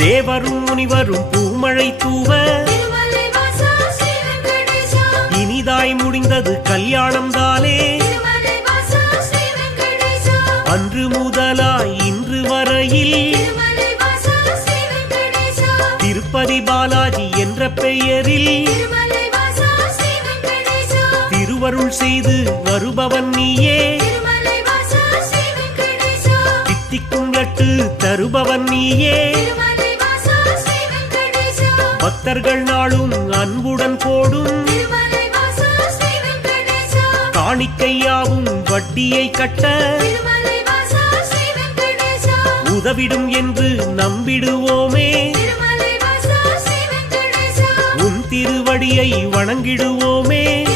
தேவரும் முனிவரும் பூமழை தூவ. இனிதாய் முடிந்தது கல்யாணம் தானே அன்று முதலாய் இன்று வரையில். திருப்பதி பாலாஜி என்ற பெயரில். திருவருள் செய்து வருபவன் நீயே. தித்திக்கும் லட்டு தருபவன் நீயே. பக்தர்கள் நாளும் அன்புடன் போடும். காணிக்கையாவும் வட்டியை கட்ட. உதவிடும் என்று நம்பிடுவோமே. உன் திருவடியை வணங்கிடுவோமே.